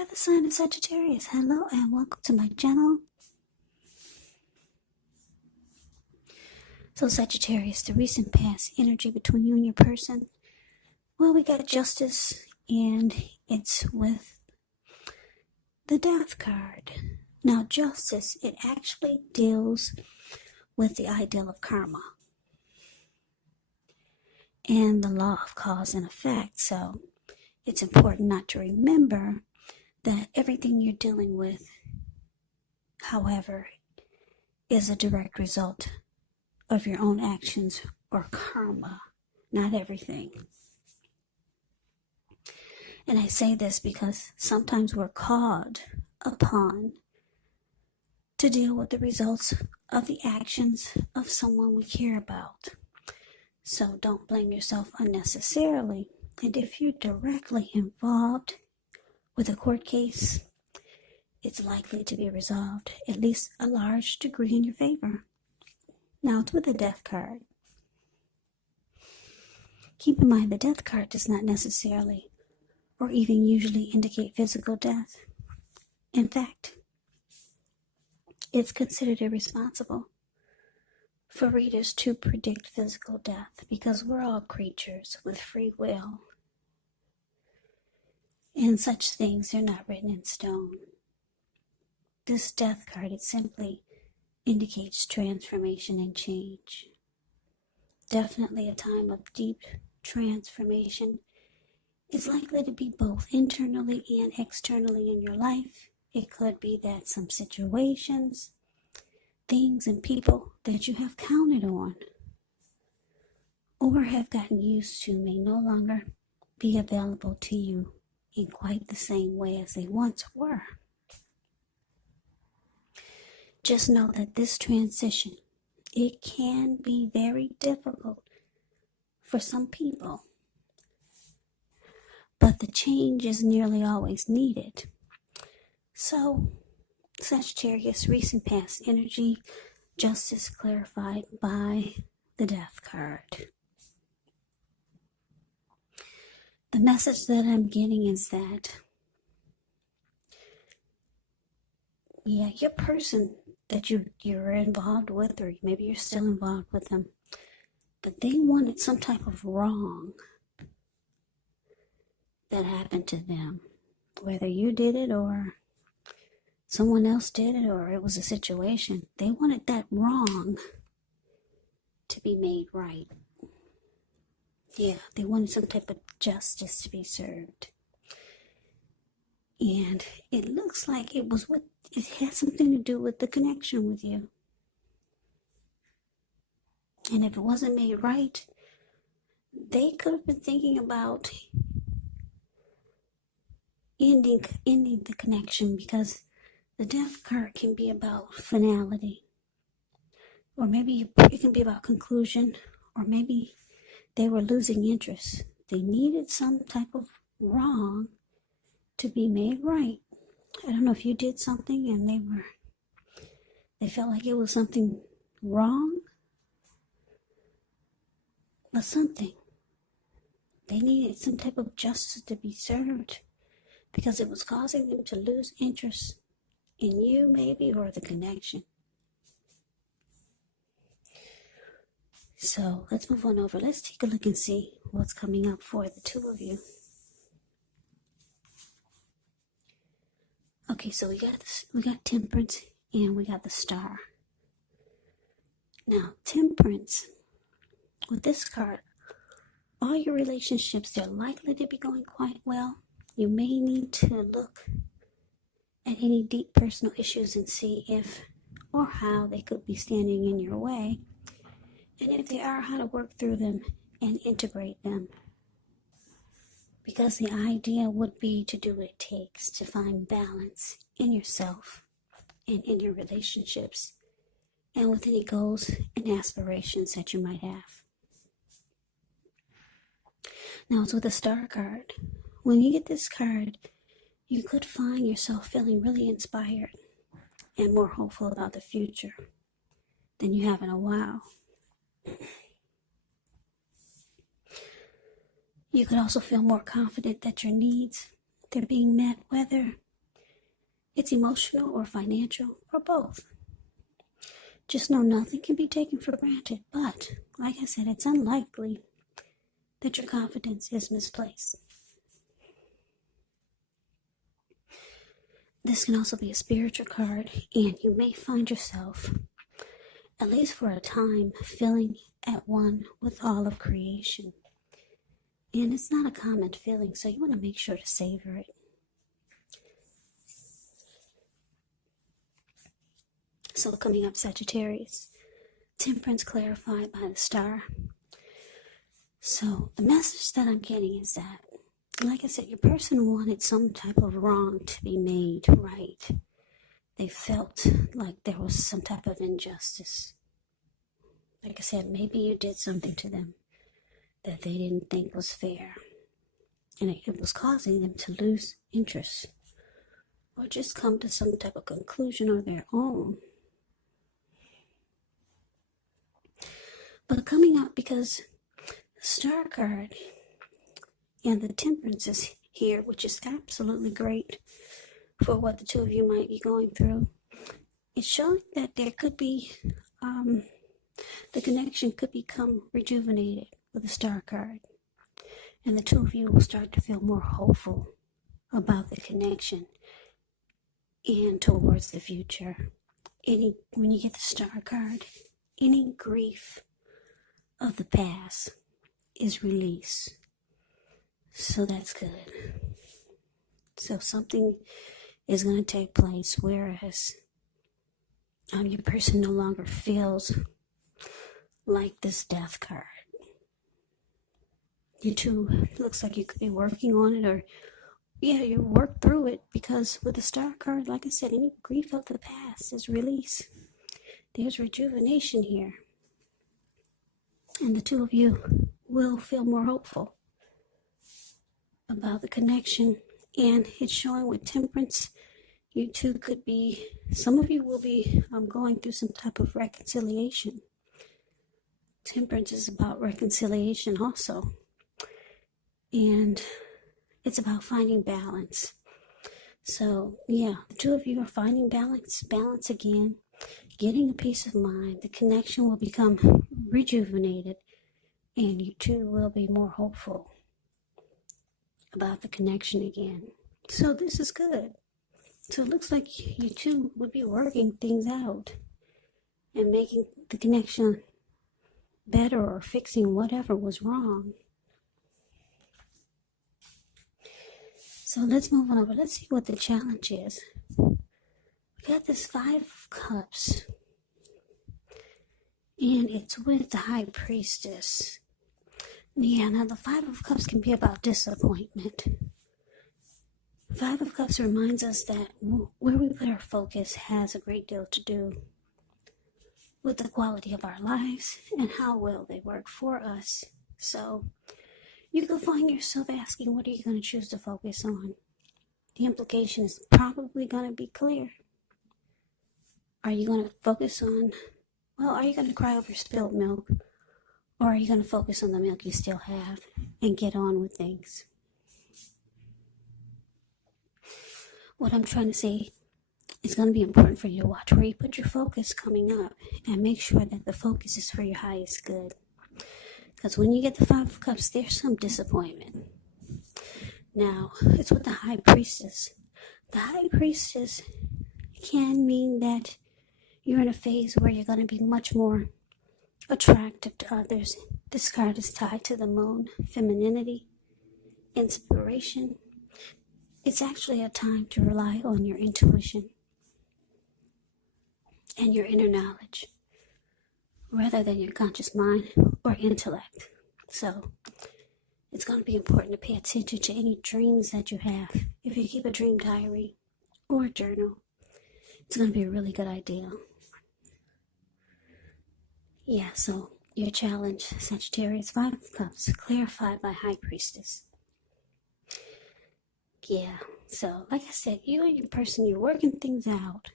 for the sign of Sagittarius. Hello and welcome to my channel. So Sagittarius, the recent past energy between you and your person. Well, we got justice and it's with the death card. Now justice, it actually deals with the ideal of karma and the law of cause and effect. So it's important not to remember that everything you're dealing with, however, is a direct result of your own actions or karma, not everything. And I say this because sometimes we're called upon to deal with the results of the actions of someone we care about. So don't blame yourself unnecessarily. And if you're directly involved with a court case, it's likely to be resolved, at least a large degree, in your favor. Now it's with the death card. Keep in mind the death card does not necessarily or even usually indicate physical death. In fact, it's considered irresponsible for readers to predict physical death because we're all creatures with free will. And such things are not written in stone. This death card, it simply indicates transformation and change. Definitely a time of deep transformation. It's likely to be both internally and externally in your life. It could be that some situations, things, and people that you have counted on or have gotten used to may no longer be available to you in quite the same way as they once were. Just know that this transition, it can be very difficult for some people, but the change is nearly always needed. So, Sagittarius, recent past energy, justice clarified by the death card. The message that I'm getting is that, your person that you're involved with, or maybe you're still involved with them, but they wanted some type of wrong that happened to them, whether you did it or someone else did it, or it was a situation. They wanted that wrong to be made right. Yeah, they wanted some type of justice to be served. And it looks like it had something to do with the connection with you. And if it wasn't made right, they could have been thinking about ending the connection, because the death card can be about finality. Or maybe it can be about conclusion, or maybe they were losing interest. They needed some type of wrong to be made right. I don't know if you did something and they felt like it was something wrong, but something. They needed some type of justice to be served because it was causing them to lose interest in you, maybe, or the connection. So let's move on over. Let's take a look and see what's coming up for the two of you. Okay, so we got Temperance and we got the Star. Now, Temperance, with this card, all your relationships, they're likely to be going quite well. You may need to look at any deep personal issues and see if or how they could be standing in your way. And if they are, how to work through them and integrate them. Because the idea would be to do what it takes to find balance in yourself and in your relationships and with any goals and aspirations that you might have. Now it's with the Star card. When you get this card, you could find yourself feeling really inspired and more hopeful about the future than you have in a while. You could also feel more confident that your needs, they're being met, whether It's emotional or financial or both. Just know nothing can be taken for granted, but like I said, it's unlikely that your confidence is misplaced. This can also be a spiritual card, and you may find yourself, at least for a time, feeling at one with all of creation. And it's not a common feeling, so you want to make sure to savor it. So coming up, Sagittarius, temperance clarified by the star. So the message that I'm getting is that, like I said, your person wanted some type of wrong to be made right. They felt like there was some type of injustice. Like I said, maybe you did something to them that they didn't think was fair. And it was causing them to lose interest or just come to some type of conclusion of their own. But coming up, because the star card and the temperance is here, which is absolutely great for what the two of you might be going through. It's showing that there could be, the connection could become rejuvenated with the star card. And the two of you will start to feel more hopeful about the connection and towards the future. When you get the star card, any grief of the past is released. So that's good. So something is going to take place, whereas your person no longer feels like this death card. You two, looks like you could be working on it, or you work through it, because with the star card, like I said, any grief of the past is released. There's rejuvenation here. And the two of you will feel more hopeful about the connection. And it's showing with temperance, you two could be, some of you will be going through some type of reconciliation. Temperance is about reconciliation also. And it's about finding balance. So, the two of you are finding balance again, getting a peace of mind. The connection will become rejuvenated, and you two will be more hopeful about the connection again. So this is good. So it looks like you two would be working things out and making the connection better, or fixing whatever was wrong. So let's move on over. Let's see what the challenge is. We got this 5 of Cups, and it's with the High Priestess. Now the 5 of Cups can be about disappointment. 5 of Cups reminds us that where we put our focus has a great deal to do with the quality of our lives and how well they work for us. So you can find yourself asking, what are you going to choose to focus on? The implication is probably going to be clear. Are you going to focus on, are you going to cry over spilled milk? Or are you going to focus on the milk you still have and get on with things? What I'm trying to say, it's going to be important for you to watch where you put your focus coming up, and make sure that the focus is for your highest good. Because when you get the 5 of Cups, there's some disappointment. Now, it's with the High Priestess. The High Priestess can mean that you're in a phase where you're going to be much more attractive to others. This card is tied to the moon, femininity, inspiration. It's actually a time to rely on your intuition and your inner knowledge, rather than your conscious mind or intellect. So it's going to be important to pay attention to any dreams that you have. If you keep a dream diary or a journal, it's going to be a really good idea. So your challenge, Sagittarius, 5 of Cups, clarified by High Priestess. So like I said, you and your person, you're working things out.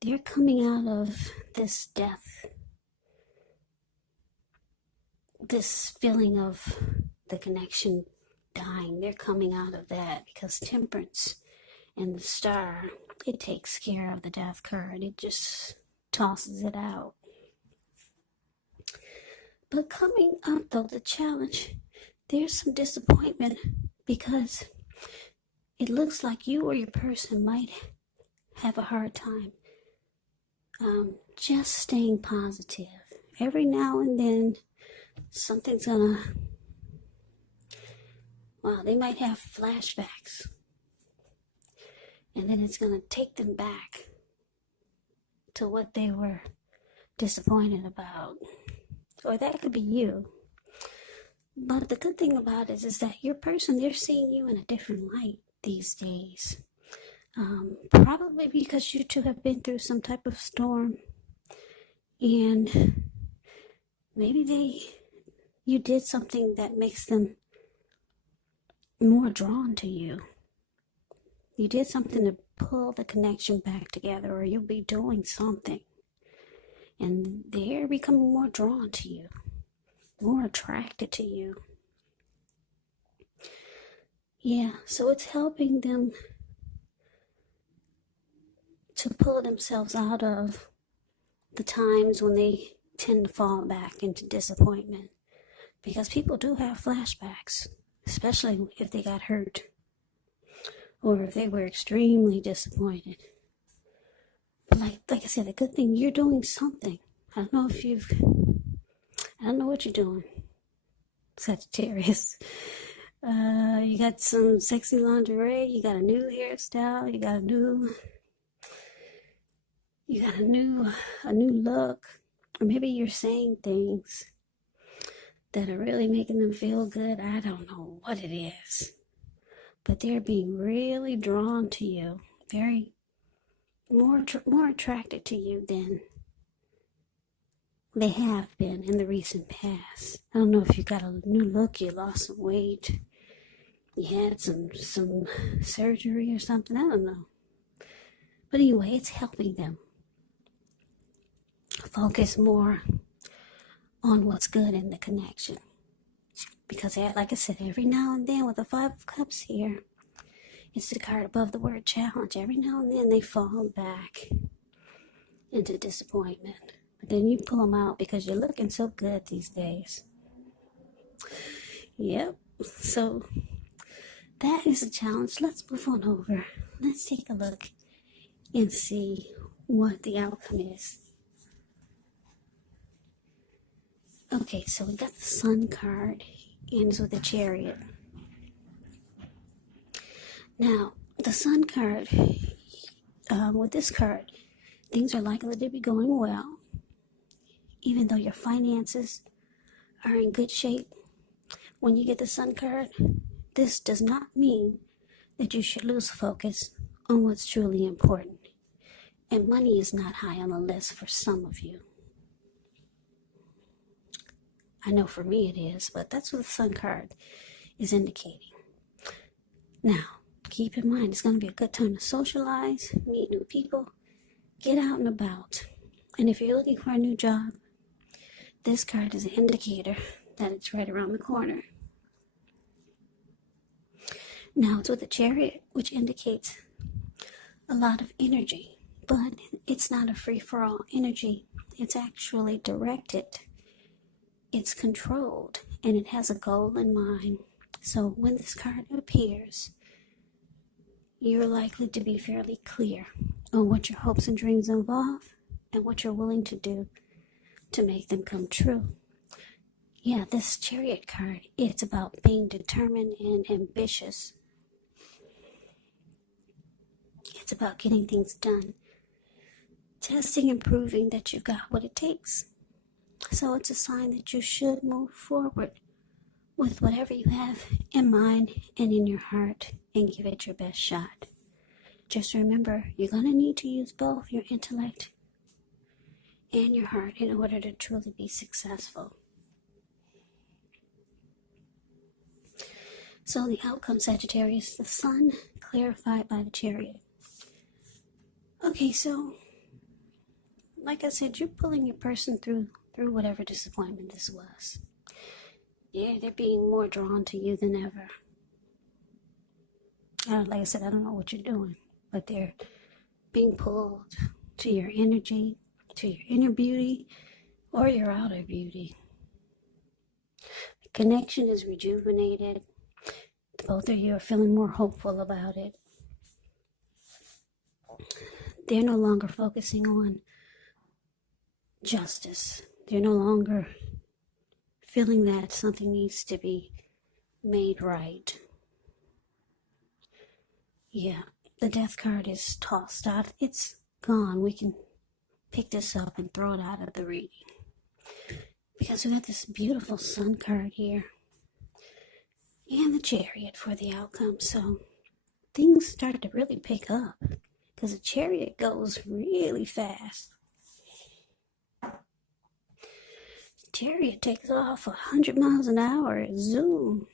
They're coming out of this death, this feeling of the connection dying. They're coming out of that, because temperance And the star, it takes care of the death card. It just tosses it out. But coming up, though, the challenge, there's some disappointment because it looks like you or your person might have a hard time just staying positive. Every now and then, something's gonna, they might have flashbacks. And then it's gonna take them back to what they were disappointed about. Or that could be you. But the good thing about it is that your person, they're seeing you in a different light these days. Probably because you two have been through some type of storm. And maybe you did something that makes them more drawn to you. You did something to pull the connection back together, or you'll be doing something. And they're becoming more drawn to you, more attracted to you. Yeah, so it's helping them to pull themselves out of the times when they tend to fall back into disappointment. Because people do have flashbacks, especially if they got hurt or if they were extremely disappointed. But like I said, the good thing, you're doing something. I don't know what you're doing, Sagittarius. You got some sexy lingerie, you got a new hairstyle, you got a new look, or maybe you're saying things that are really making them feel good. I don't know what it is, but they're being really drawn to you, very more attracted to you than they have been in the recent past. I don't know if you got a new look, you lost some weight, you had some surgery or something, I don't know. But anyway, it's helping them focus more on what's good in the connection. Because, like I said, every now and then with the Five of Cups here, it's the card above the word challenge. Every now and then they fall back into disappointment. But then you pull them out because you're looking so good these days. Yep. So that is a challenge. Let's move on over. Let's take a look and see what the outcome is. Okay, so we got the Sun card, ends with the Chariot. Now, the Sun card, with this card, things are likely to be going well. Even though your finances are in good shape, when you get the Sun card, this does not mean that you should lose focus on what's truly important. And money is not high on the list for some of you. I know for me it is, but that's what the Sun card is indicating. Now, keep in mind, it's going to be a good time to socialize, meet new people, get out and about. And if you're looking for a new job, this card is an indicator that it's right around the corner. Now, it's with the Chariot, which indicates a lot of energy, but it's not a free-for-all energy. It's actually directed. It's controlled, and it has a goal in mind. So when this card appears, you're likely to be fairly clear on what your hopes and dreams involve and what you're willing to do to make them come true. Yeah, this Chariot card, it's about being determined and ambitious. It's about getting things done, testing and proving that you've got what it takes. So it's a sign that you should move forward with whatever you have in mind and in your heart and give it your best shot. Just remember, you're going to need to use both your intellect and your heart in order to truly be successful. So the outcome, Sagittarius, the Sun clarified by the Chariot. Okay, so like I said, you're pulling your person through whatever disappointment this was. Yeah, they're being more drawn to you than ever. Like I said, I don't know what you're doing, but they're being pulled to your energy, to your inner beauty, or your outer beauty. The connection is rejuvenated. Both of you are feeling more hopeful about it. They're no longer focusing on justice. They're no longer feeling that something needs to be made right. Yeah, the death card is tossed out. It's gone. We can pick this up and throw it out of the reading. Because we got this beautiful sun card here. And the chariot for the outcome. So things start to really pick up. Because the chariot goes really fast. Chariot takes off 100 miles an hour. Zoom.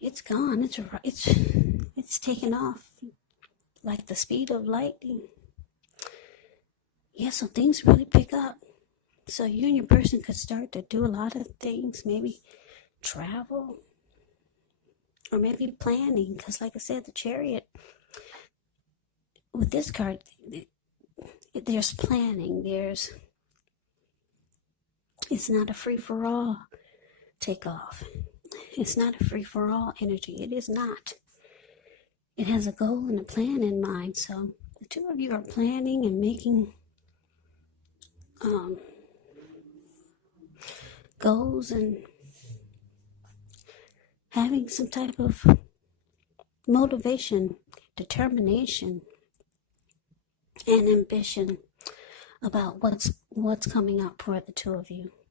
It's gone. It's taken off like the speed of lightning. Yeah, so things really pick up. So you and your person could start to do a lot of things. Maybe travel. Or maybe planning. Because like I said, the chariot, with this card, there's planning. It's not a free-for-all takeoff. It's not a free-for-all energy. It is not. It has a goal and a plan in mind. So the two of you are planning and making goals and having some type of motivation, determination, and ambition about what's coming up for the two of you.